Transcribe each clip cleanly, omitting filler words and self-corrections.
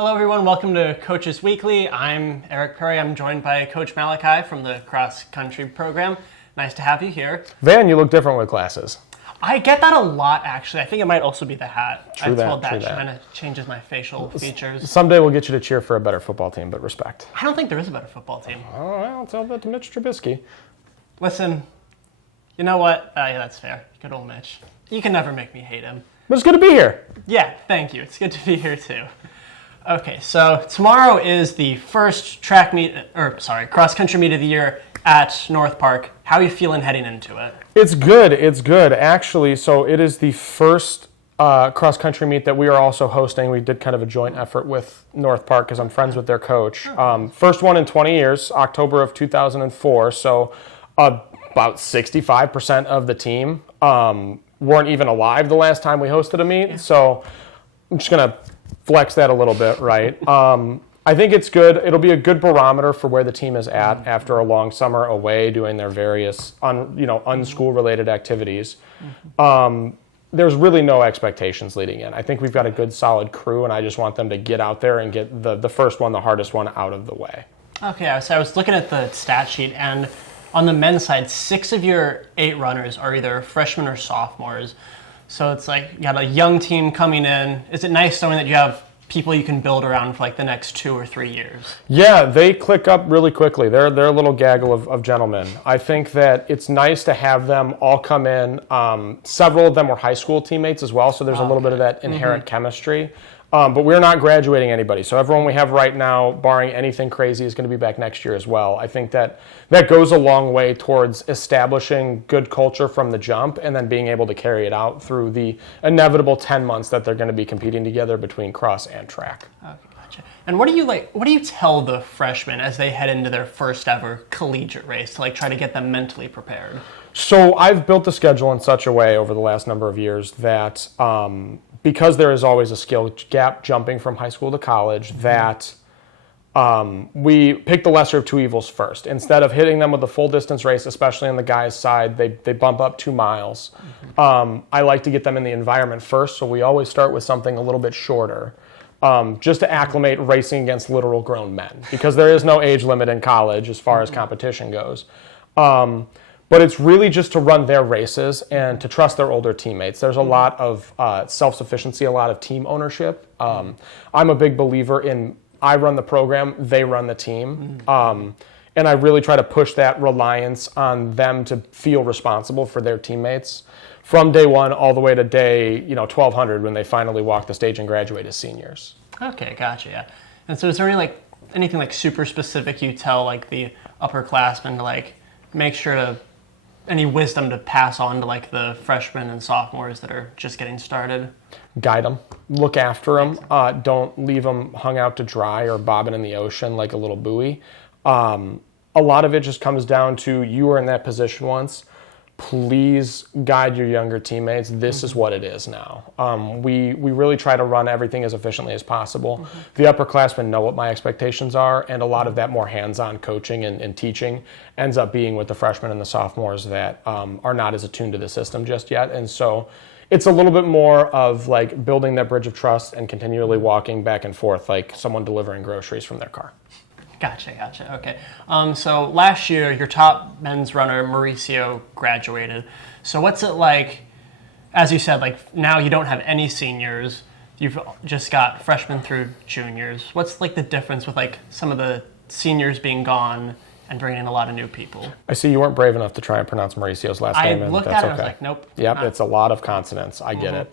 Hello everyone, welcome to Coaches Weekly. I'm Eric Perry. I'm joined by Coach Malachi from the cross country program. Nice to have you here. Van, you look different with glasses. I get that a lot actually. I think it might also be the hat. True that. It kind of changes my facial features. Someday we'll get you to cheer for a better football team, but respect. I don't think there is a better football team. Oh, well, tell that to Mitch Trubisky. Listen, you know what? Yeah, that's fair. Good old Mitch. You can never make me hate him. But it's good to be here. Yeah, thank you. It's good to be here too. Okay, so tomorrow is the first cross country meet of the year at North Park. How are you feeling heading into it? It's good, actually. So it is the first cross country meet that we are also hosting. We did kind of a joint effort with North Park because I'm friends with their coach. First one in 20 years, October of 2004. So about 65% of the team weren't even alive the last time we hosted a meet. Yeah. So I'm just going to flex that a little bit, right? I think it's good. It'll be a good barometer for where the team is at after a long summer away doing their various unschool-related activities. There's really no expectations leading in. I think we've got a good, solid crew, and I just want them to get out there and get the first one, the hardest one, out of the way. Okay, so I was looking at the stat sheet, and on the men's side, 6 of your 8 runners are either freshmen or sophomores. So it's like you got a young team coming in. Is it nice knowing that you have people you can build around for like the next 2 or 3 years? Yeah, they click up really quickly. They're a little gaggle of gentlemen. I think that it's nice to have them all come in. Several of them were high school teammates as well, so there's a little bit of that inherent chemistry. But we're not graduating anybody. So everyone we have right now, barring anything crazy, is going to be back next year as well. I think that goes a long way towards establishing good culture from the jump and then being able to carry it out through the inevitable 10 months that they're going to be competing together between cross and track. Okay, gotcha. And what do you tell the freshmen as they head into their first ever collegiate race to try to get them mentally prepared? So I've built the schedule in such a way over the last number of years that because there is always a skill gap jumping from high school to college, that we pick the lesser of 2 evils first. Instead of hitting them with a full distance race, especially on the guys' side, they bump up 2 miles. I like to get them in the environment first, so we always start with something a little bit shorter, just to acclimate racing against literal grown men, because there is no age limit in college as far as competition goes. But it's really just to run their races and to trust their older teammates. There's a lot of self-sufficiency, a lot of team ownership. I'm a big believer in I run the program, they run the team. And I really try to push that reliance on them to feel responsible for their teammates from day one all the way to day 1200 when they finally walk the stage and graduate as seniors. Okay, gotcha, yeah. And so is there anything super specific you tell the upperclassmen to make sure to any wisdom to pass on to the freshmen and sophomores that are just getting started? Guide them. Look after them. Don't leave them hung out to dry or bobbing in the ocean like a little buoy. A lot of it just comes down to you were in that position once. Please guide your younger teammates. This is what it is now. We really try to run everything as efficiently as possible. The upperclassmen know what my expectations are, and a lot of that more hands-on coaching and teaching ends up being with the freshmen and the sophomores that are not as attuned to the system just yet. And so it's a little bit more of building that bridge of trust and continually walking back and forth like someone delivering groceries from their car. Gotcha. Okay. So last year, your top men's runner, Mauricio, graduated. So what's it like, as you said, now you don't have any seniors. You've just got freshmen through juniors. What's the difference with some of the seniors being gone and bringing in a lot of new people? I see you weren't brave enough to try and pronounce Mauricio's last name. I looked at it and I was like, nope. Yep, it's a lot of consonants. I get it.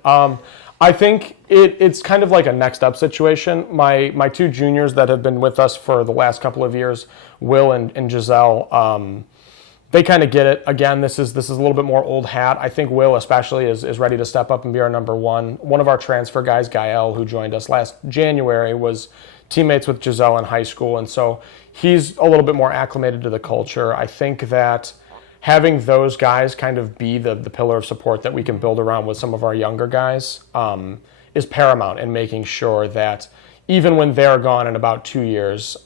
I think it's kind of like a next up situation. My 2 juniors that have been with us for the last couple of years, Will and Giselle, they kind of get it. Again, this is a little bit more old hat. I think Will especially is ready to step up and be our number one. One of our transfer guys, Gael, who joined us last January, was teammates with Giselle in high school, and so he's a little bit more acclimated to the culture. I think that having those guys kind of be the pillar of support that we can build around with some of our younger guys is paramount in making sure that even when they're gone in about 2 years,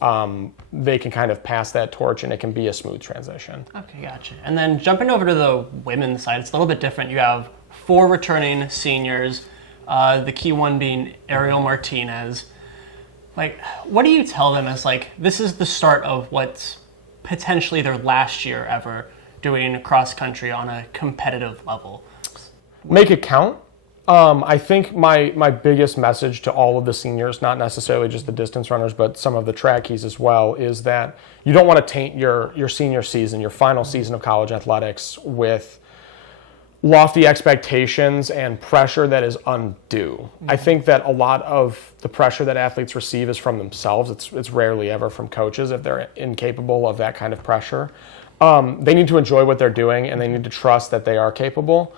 they can kind of pass that torch and it can be a smooth transition. Okay, gotcha. And then jumping over to the women's side, it's a little bit different. You have 4 returning seniors, the key one being Ariel Martinez. Like, what do you tell them as like, this is the start of what's potentially their last year ever doing cross country on a competitive level? Make it count. I think my biggest message to all of the seniors, not necessarily just the distance runners, but some of the trackies as well, is that you don't want to taint your senior season, your final season of college athletics, with lofty expectations and pressure that is undue. I think that a lot of the pressure that athletes receive is from themselves. It's rarely ever from coaches if they're incapable of that kind of pressure. They need to enjoy what they're doing, and they need to trust that they are capable.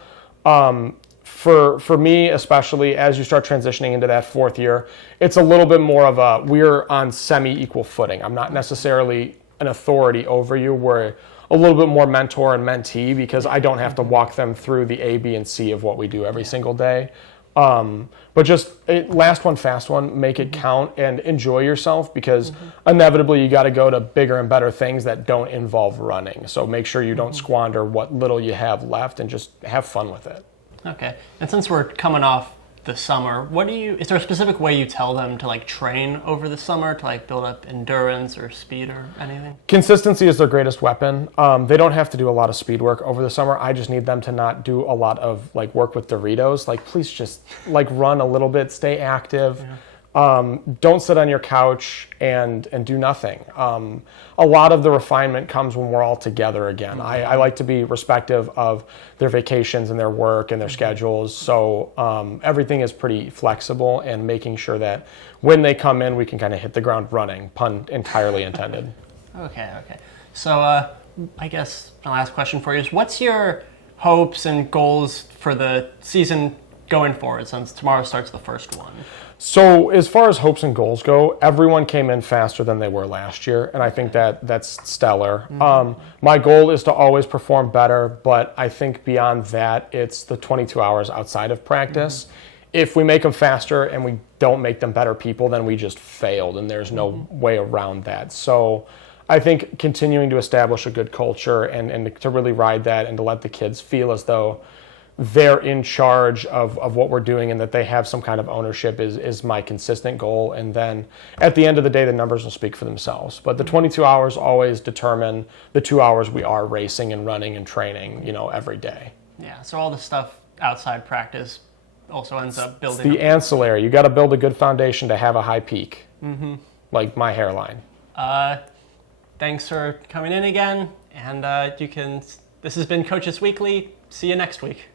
For me, especially as you start transitioning into that fourth year, it's a little bit more of a, we're on semi-equal footing. I'm not necessarily an authority over you. We're a little bit more mentor and mentee, because I don't have to walk them through the A, B, and C of what we do every single day. But just last one, fast one, make it count and enjoy yourself, because inevitably you got to go to bigger and better things that don't involve running. So make sure you don't squander what little you have left, and just have fun with it. Okay. And since we're coming off the summer, is there a specific way you tell them to like train over the summer to like build up endurance or speed or anything? Consistency is their greatest weapon. They don't have to do a lot of speed work over the summer. I just need them to not do a lot of like work with Doritos. Like, please just like run a little bit, stay active. Yeah. Don't sit on your couch and do nothing. A lot of the refinement comes when we're all together again. I like to be respective of their vacations and their work and their schedules. So everything is pretty flexible, and making sure that when they come in, we can kind of hit the ground running, pun entirely intended. Okay. So I guess my last question for you is, what's your hopes and goals for the season going forward, since tomorrow starts the first one? So as far as hopes and goals go, everyone came in faster than they were last year, and I think that's stellar. My goal is to always perform better, but I think beyond that, it's the 22 hours outside of practice. If we make them faster and we don't make them better people, then we just failed, and there's no way around that. So I think continuing to establish a good culture and to really ride that, and to let the kids feel as though they're in charge of what we're doing, and that they have some kind of ownership is my consistent goal. And then at the end of the day, the numbers will speak for themselves. But the 22 hours always determine the 2 hours we are racing and running and training, every day. Yeah, so all the stuff outside practice also ends up building. It's the ancillary. You got to build a good foundation to have a high peak, like my hairline. Thanks for coming in again, and this has been Coaches Weekly. See you next week.